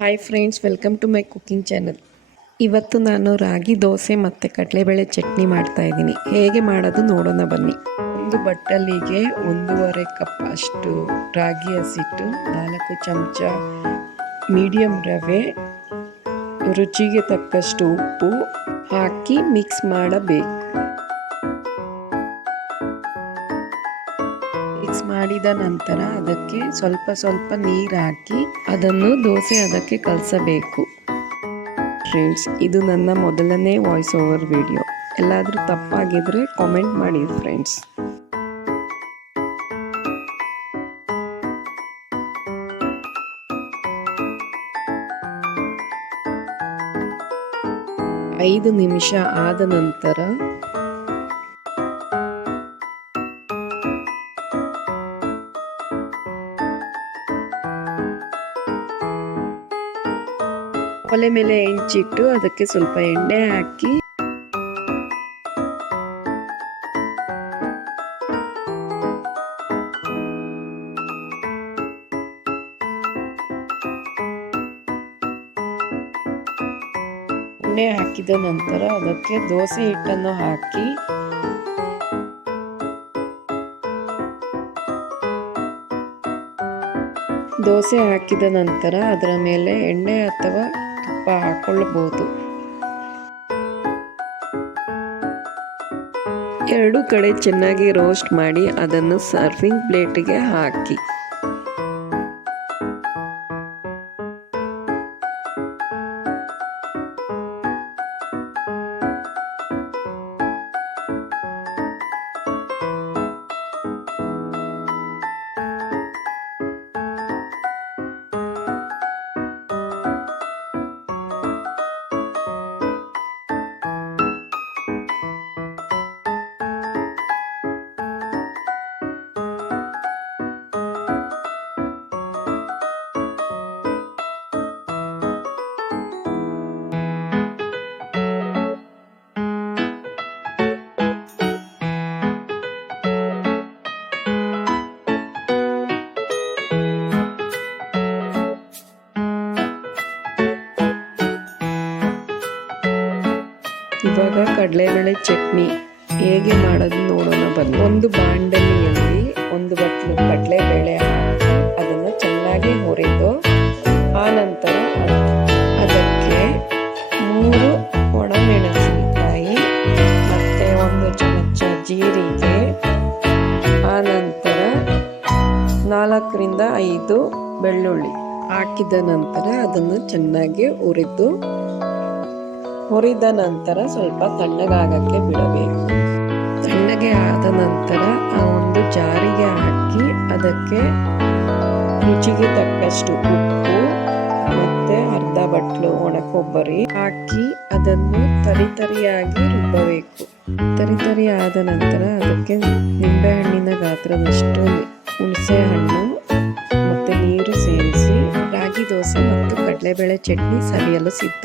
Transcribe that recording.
Hi friends, welcome to my cooking channel. ಇವತ್ತು ನಾನು ರಾಗಿ ದೋಸೆ ಮತ್ತು ಕಡಲೆಬೇಳೆ ಚಟ್ನಿ ಮಾಡ್ತಾ ಇದ್ದೀನಿ. ಹೇಗೆ ಮಾಡೋದು ನೋಡೋಣ ಬನ್ನಿ. ಒಂದು ಬಟ್ಟಲಿಗೆ 1.5 ಕಪ್ ಅಷ್ಟು ರಾಗಿ ಹಸಿಟ್ಟು, 4 ಚಮಚ ಮೀಡಿಯಂ ರವೆ, ರುಚಿಗೆ ತಕ್ಕಷ್ಟು ಉಪ್ಪು ಹಾಕಿ ಮಿಕ್ಸ್ ಮಾಡಬೇಕು. ಮಿಕ್ಸ್ ಮಾಡಿದ ನಂತರ ಅದಕ್ಕೆ ಸ್ವಲ್ಪ ನೀರು ಹಾಕಿ ಅದನ್ನು ದೋಸೆ ಅದಕ್ಕೆ ಕಲಸಬೇಕು. ಫ್ರೆಂಡ್ಸ್, ಇದು ನನ್ನ ಮೊದಲನೇ ವಾಯ್ಸ್ ಓವರ್ ವಿಡಿಯೋ. ಎಲ್ಲಾದರೂ ತಪ್ಪಾಗಿದ್ರೆ ಕಾಮೆಂಟ್ ಮಾಡಿ ಫ್ರೆಂಡ್ಸ್. ಐದು ನಿಮಿಷ ಆದ ನಂತರ ಒಲೆ ಮೇಲೆ ಹೆಂಚಿಟ್ಟು ಅದಕ್ಕೆ ಸ್ವಲ್ಪ ಎಣ್ಣೆ ಹಾಕಿ ಎಣ್ಣೆ ಹಾಕಿದ ನಂತರ ಅದಕ್ಕೆ ದೋಸೆ ಹಿಟ್ಟನ್ನು ಹಾಕಿ ದೋಸೆ ಹಾಕಿದ ನಂತರ ಅದರ ಮೇಲೆ ಎಣ್ಣೆ ಅಥವಾ ತುಪ್ಪ ಹಾಕೊಳ್ಳಬಹುದು. ಎರಡು ಕಡೆ ಚೆನ್ನಾಗಿ ರೋಸ್ಟ್ ಮಾಡಿ ಅದನ್ನು ಸರ್ವಿಂಗ್ ಪ್ಲೇಟಿಗೆ ಹಾಕಿ. ಇವಾಗ ಕಡಲೆಬೇಳೆ ಚಟ್ನಿ ಹೇಗೆ ಮಾಡೋದು ನೋಡೋಣ ಬನ್ನಿ. ಒಂದು ಬಾಂಡಲಿಯಲ್ಲಿ 1 ಬಟ್ಲು ಕಡಲೆಬೇಳೆ ಹಾಕಿ ಅದನ್ನು ಚೆನ್ನಾಗಿ ಹುರಿದು ಆನಂತರ ಅದಕ್ಕೆ 3 ಒಣಮೆಣಸಿನಕಾಯಿ ಮತ್ತು 1 ಚಮಚ ಜೀರಿಗೆ, ಆನಂತರ 4 ರಿಂದ 5 ಬೆಳ್ಳುಳ್ಳಿ ಹಾಕಿದ ನಂತರ ಅದನ್ನು ಚೆನ್ನಾಗಿ ಹುರಿದ ನಂತರ ಸ್ವಲ್ಪ ತಣ್ಣಗಾಗಕ್ಕೆ ಬಿಡಬೇಕು. ತಣ್ಣಗೆ ಆದ ನಂತರ ಆ ಒಂದು ಜಾರಿಗೆ ಹಾಕಿ ಅದಕ್ಕೆ ರುಚಿಗೆ ತಕ್ಕಷ್ಟು ಉಪ್ಪು ಮತ್ತೆ ಅರ್ಧ ಬಟ್ಲು ಒಣ ಕೊಬ್ಬರಿ ಹಾಕಿ ಅದನ್ನು ತರಿಯಾಗಿ ರುಬ್ಬಬೇಕು. ತರಿ ಆದ ನಂತರ ಅದಕ್ಕೆ ನಿಂಬೆಹಣ್ಣಿನ ಗಾತ್ರದಷ್ಟು ಹುಣಸೆ ಹಣ್ಣು ಮತ್ತೆ ನೀರು ಸೇರಿಸಿ ರಾಗಿ ದೋಸೆ ಮತ್ತು ಕಡಲೆಬೇಳೆ ಚಟ್ನಿ ಸವಿಯಲು ಸಿದ್ಧ.